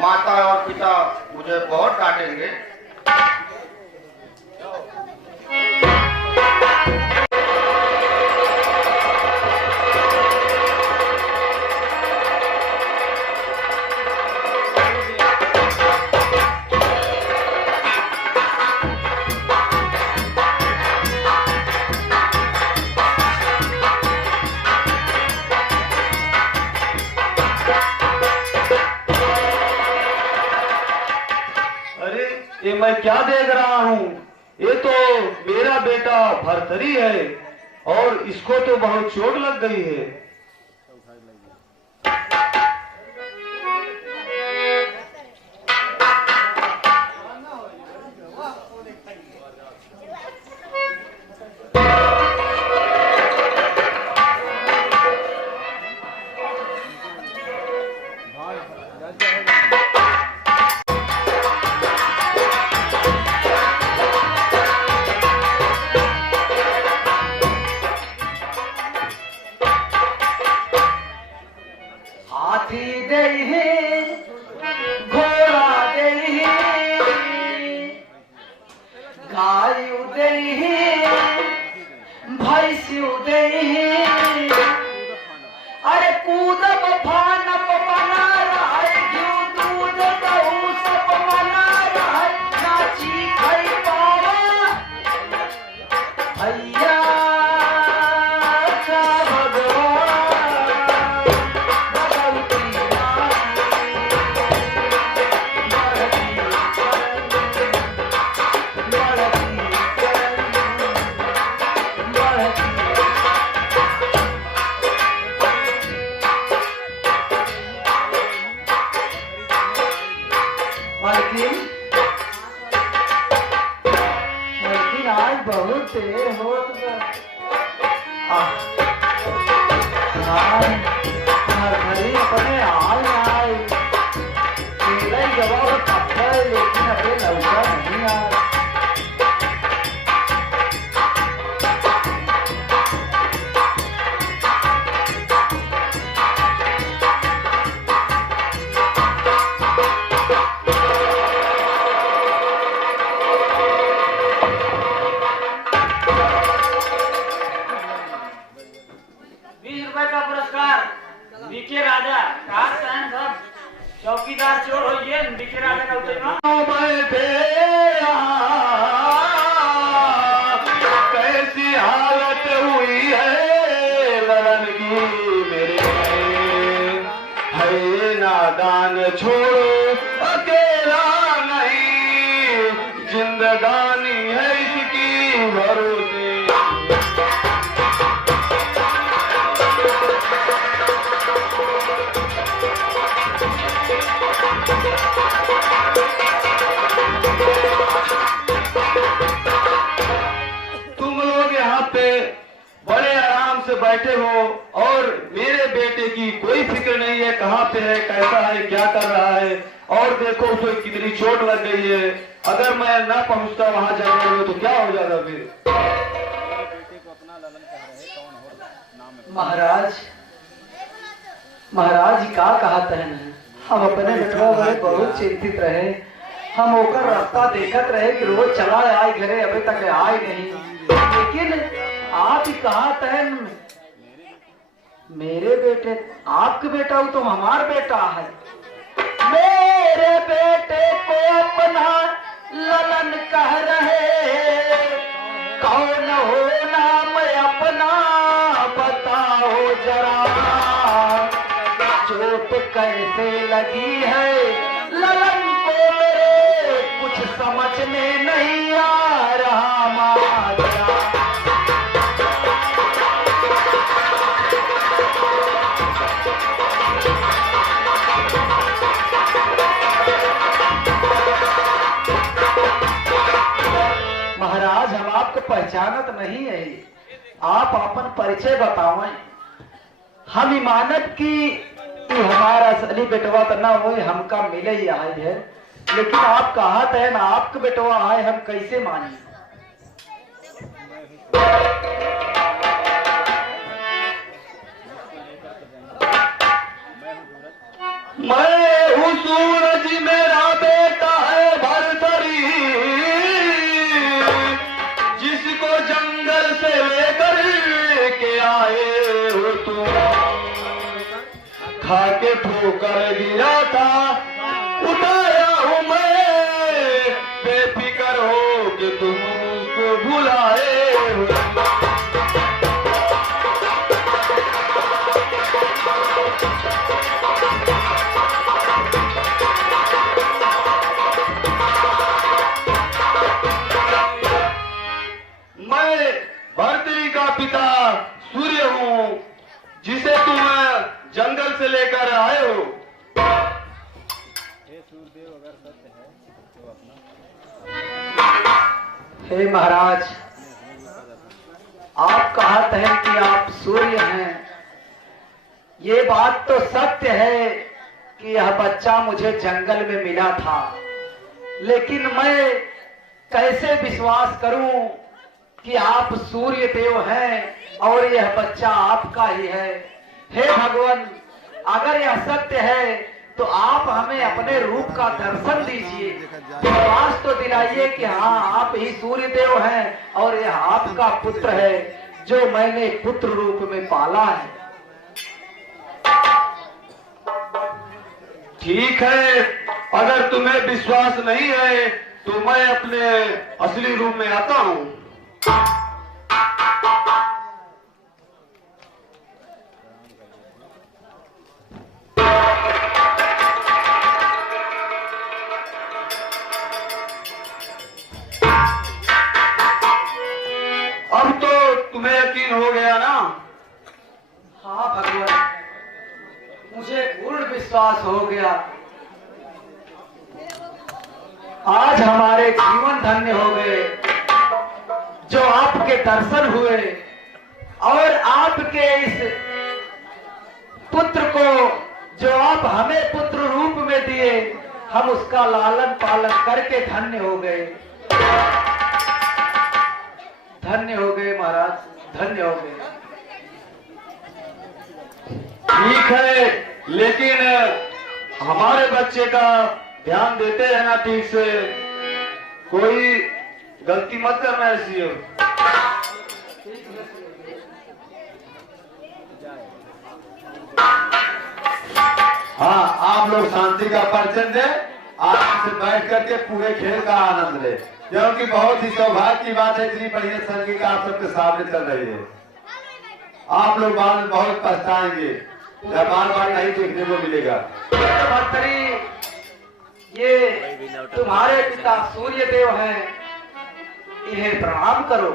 माता और पिता मुझे बहुत डांटेंगे। ये मैं क्या देख रहा हूँ? ये तो मेरा बेटा भरथरी है और इसको तो बहुत चोट लग गई है। अरे कूदब फानब बना रहा घिउ दूध दहू सब बना रहा नाची खई पावा भैया का भगवान भगवती मलकिन आज बहुत देर होत भरथरी अपने आए आए तेरा ही जवाब पक्का है लेकिन अबे लौटा नहीं आ बीके राजा कार सैन सब चौकीदार चोर होइए बीके राजा का उतरना कैसी हालत हुई है ललन की मेरे है नादान छोड़ो अकेला नहीं जिंदगानी है इसकी भरोसे। तुम लोग यहाँ पे बड़े आराम से बैठे हो और मेरे बेटे की कोई फिक्र नहीं है कहाँ पे है कैसा है क्या कर रहा है और देखो उसे कितनी चोट लग गई है। अगर मैं ना पहुँचता वहाँ जाने में तो क्या हो जाएगा फिर? महाराज महाराज का कहा तहन है हम अपने बेटवा बड़े बहुत चिंतित रहे। हम होकर रास्ता देखत रहे कि रोज चला आए घरे अभी तक आए नहीं लेकिन आप ही कहा तहन मेरे बेटे आपके बेटा हो तो हमार बेटा है। मेरे बेटे को अपना ललन कह रहे कौन हो नाम अपना बताओ जरा चोट कैसे लगी है ललन को मेरे कुछ समझ में नहीं आ रहा माजरा। महाराज हम आपको पहचानत नहीं है आप अपन परिचय बतावें हम इमानत की तू हमारा असली बेटवा तो ना हो हमका मिले ही आए है लेकिन आप कहा है ना आपके बेटवा आए हम कैसे मानी। मैं हूँ सूरज मुझे ठोकर दिया था, उठाया हूँ मैं, बेफिक्र हो कि तुम मुझको भुलाए हो। मैं भर्तृ का पिता सूर्य हूँ, जिसे तुम जंगल से लेकर आए हो। हे महाराज, आप कहते हैं कि आप सूर्य हैं। ये बात तो सत्य है कि यह बच्चा मुझे जंगल में मिला था, लेकिन मैं कैसे विश्वास करूं कि आप सूर्य देव हैं और यह बच्चा आपका ही है। हे भगवान, अगर यह सत्य है तो आप हमें अपने रूप का दर्शन दीजिए, विश्वास तो दिलाइए कि हाँ, आप ही सूर्य देव हैं और यह आपका पुत्र है जो मैंने पुत्र रूप में पाला है। ठीक है, अगर तुम्हें विश्वास नहीं है तो मैं अपने असली रूप में आता हूँ। अब तो तुम्हें यकीन हो गया ना? हाँ भगवान, मुझे पूर्ण विश्वास हो गया। आज हमारे जीवन धन्य हो गए जो आपके दर्शन हुए और आपके इस पुत्र को जो आप हमें पुत्र रूप में दिए, हम उसका लालन पालन करके धन्य हो गए। धन्य हो गए महाराज, धन्य हो गए। ठीक है, लेकिन हमारे बच्चे का ध्यान देते हैं ना ठीक से, कोई गलती मत करना ऐसी हो। हाँ, आप लोग शांति का परिचय दें, आराम से बैठ करके पूरे खेल का आनंद ले, क्योंकि बहुत ही सौभाग्य की बात है इतनी बढ़िया संगीत आप सबके सामने चल रही है। आप लोग बाद में बहुत पछताएंगे, यह बार बार नहीं देखने को मिलेगा। भर्तृ, ये तुम्हारे पिता सूर्य देव हैं, इन्हें प्रणाम करो।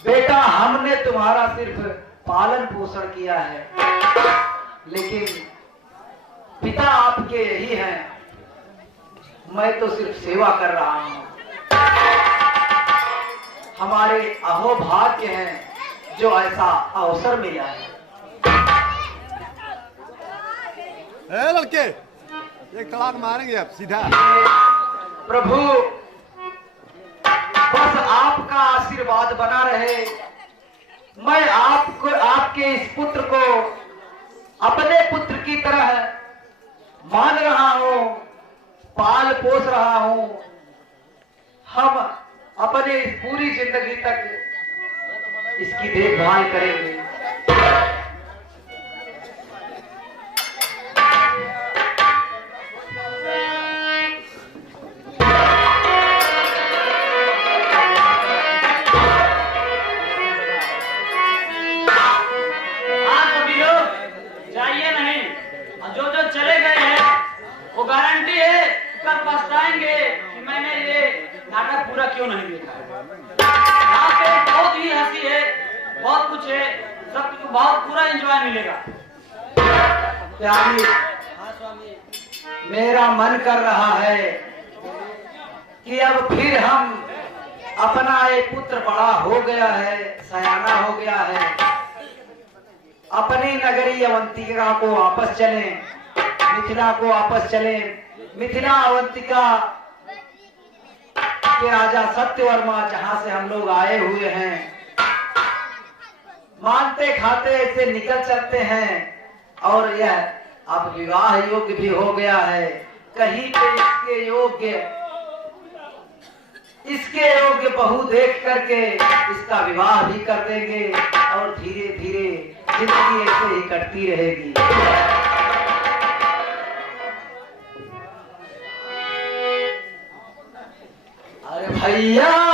बेटा, हमने तुम्हारा सिर्फ पालन पोषण किया है, लेकिन पिता आपके यही हैं। मैं तो सिर्फ सेवा कर रहा हूं। हमारे अहोभाग्य हैं जो ऐसा अवसर मिला है। लड़के, एक तलाक मारेंगे अब सीधा। प्रभु, बस आपका आशीर्वाद बना रहे। मैं आपको, आपके इस पुत्र को अपने पुत्र की तरह मान रहा हूं, पाल पोस रहा हूं। हम अपने इस पूरी जिंदगी तक इसकी देखभाल करेंगे। पछताएंगे कि मैंने ये नाटक पूरा क्यों नहीं देखा। यहाँ पे बहुत ही हंसी है, बहुत कुछ है, सब कुछ बहुत पूरा एंजॉय मिलेगा। प्यारी, मेरा मन कर रहा है कि अब फिर हम अपना एक पुत्र बड़ा हो गया है, सयाना हो गया है, अपनी नगरी अवंतिका को वापस चलें, मिथिला को वापस चलें। मिथिला अवंतिका के राजा सत्यवर्मा जहां से हम लोग आए हुए हैं, मानते खाते से निकल सकते हैं और यह अब विवाह योग्य भी हो गया है। कहीं पे इसके योग्य बहू देख करके इसका विवाह भी कर देंगे। और धीरे धीरे जिंदगी ऐसे ही कटती रहेगी। अरे भैया